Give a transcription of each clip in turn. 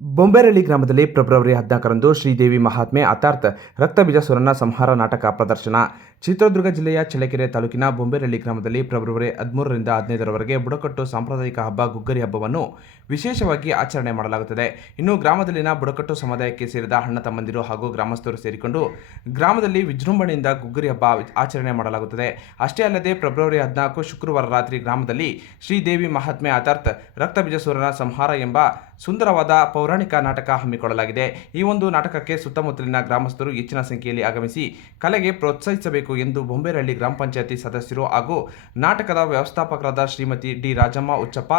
ಬೊಂಬೆರಳ್ಳಿ ಗ್ರಾಮದಲ್ಲಿ ಫೆಬ್ರವರಿ ಹದಿನಾಲ್ಕರಂದು ಶ್ರೀದೇವಿ ಮಹಾತ್ಮೆ ಅರ್ಥಾತ್ ರಕ್ತಬೀಜಾಸುರನ ಸಂಹಾರ ನಾಟಕ ಪ್ರದರ್ಶನ. ಚಿತ್ರದುರ್ಗ ಜಿಲ್ಲೆಯ ಚಳ್ಳಕೆರೆ ತಾಲೂಕಿನ ಬೊಂಬೆರಳ್ಳಿ ಗ್ರಾಮದಲ್ಲಿ ಫೆಬ್ರವರಿ ಹದಿಮೂರರಿಂದ ಹದಿನೈದರವರೆಗೆ ಬುಡಕಟ್ಟು ಸಾಂಪ್ರದಾಯಿಕ ಹಬ್ಬ ಗುಗ್ಗರಿ ಹಬ್ಬವನ್ನು ವಿಶೇಷವಾಗಿ ಆಚರಣೆ ಮಾಡಲಾಗುತ್ತದೆ. ಇನ್ನು ಗ್ರಾಮದಲ್ಲಿನ ಬುಡಕಟ್ಟು ಸಮುದಾಯಕ್ಕೆ ಸೇರಿದ ಅಣ್ಣ ತಮ್ಮಂದಿರು ಹಾಗೂ ಗ್ರಾಮಸ್ಥರು ಸೇರಿಕೊಂಡು ಗ್ರಾಮದಲ್ಲಿ ವಿಜೃಂಭಣೆಯಿಂದ ಗುಗ್ಗರಿ ಹಬ್ಬ ಆಚರಣೆ ಮಾಡಲಾಗುತ್ತದೆ. ಅಷ್ಟೇ ಅಲ್ಲದೆ ಫೆಬ್ರವರಿ ಹದಿನಾಲ್ಕು ಶುಕ್ರವಾರ ರಾತ್ರಿ ಗ್ರಾಮದಲ್ಲಿ ಶ್ರೀದೇವಿ ಮಹಾತ್ಮೆ ಅರ್ಥಾತ್ ರಕ್ತಬೀಜಾಸುರನ ಸಂಹಾರ ಎಂಬ ಸುಂದರವಾದ ಪೌರಾಣಿಕ ನಾಟಕ ಹಮ್ಮಿಕೊಳ್ಳಲಾಗಿದೆ ಈ ಒಂದು ನಾಟಕಕ್ಕೆ ಸುತ್ತಮುತ್ತಲಿನ ಗ್ರಾಮಸ್ಥರು ಹೆಚ್ಚಿನ ಸಂಖ್ಯೆಯಲ್ಲಿ ಆಗಮಿಸಿ ಕಲೆಗೆ ಪ್ರೋತ್ಸಾಹಿಸಬೇಕು ಎಂದು ಬೊಂಬೆರಹಳ್ಳಿ ಗ್ರಾಮ ಪಂಚಾಯತಿ ಸದಸ್ಯರು ಹಾಗೂ ನಾಟಕದ ವ್ಯವಸ್ಥಾಪಕರಾದ ಶ್ರೀಮತಿ ಡಿ ರಾಜಮ್ಮ ಉಚ್ಚಪ್ಪ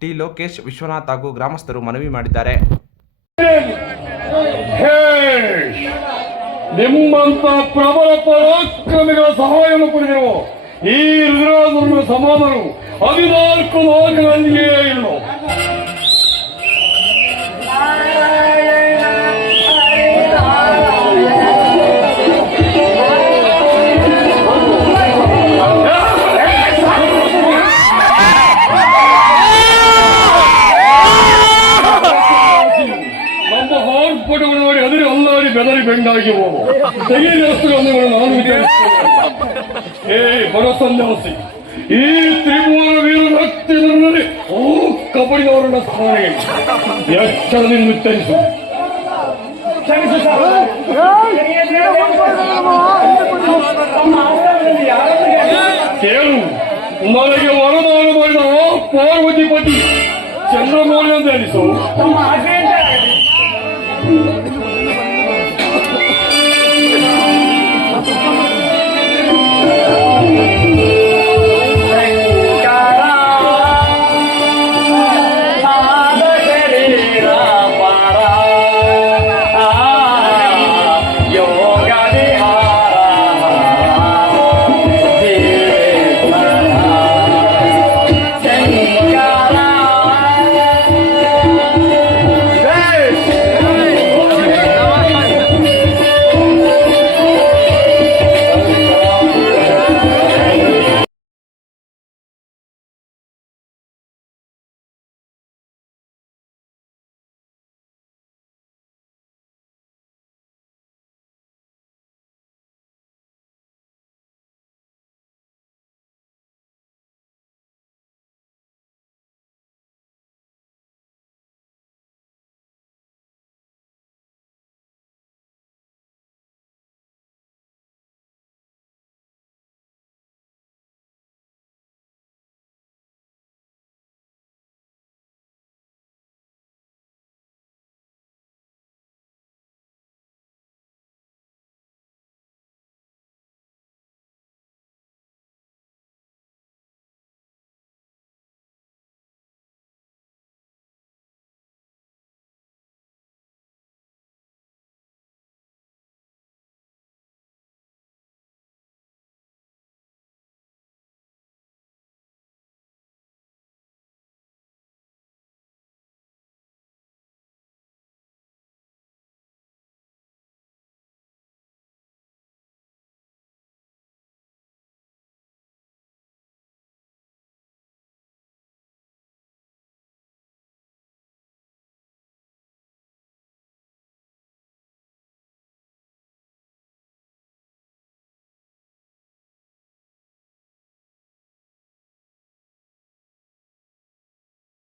ಟಿ ಲೋಕೇಶ್ ವಿಶ್ವನಾಥ್ ಹಾಗೂ ಗ್ರಾಮಸ್ಥರು ಮನವಿ ಮಾಡಿದ್ದಾರೆ! ನಿಮ್ಮಂತ ಪ್ರಬಲ ಪರಾಕ್ರಮಿಗಳ ಸಹಾಯವನ್ನು ಪಡೆದಿರುವ ಈ ಸಮಾನರು ಹದಿನಾಲ್ಕು ಲೋಕಗಳಲ್ಲಿಯೇ ಇಲ್ಲ ಏ ಬಡ ಸನ್ಯಾಸಿ ಈ ತ್ರಿಭುವನ ವೀರ ರಕ್ತದಲ್ಲಿ ಓ ಕಬಡಿಯವರನ್ನ ಸ್ಮರಣೆ ಎಚ್ಚರದಿಂದ ಪತಿ ಚಂದ್ರಮೌಳಿ ಅಂತ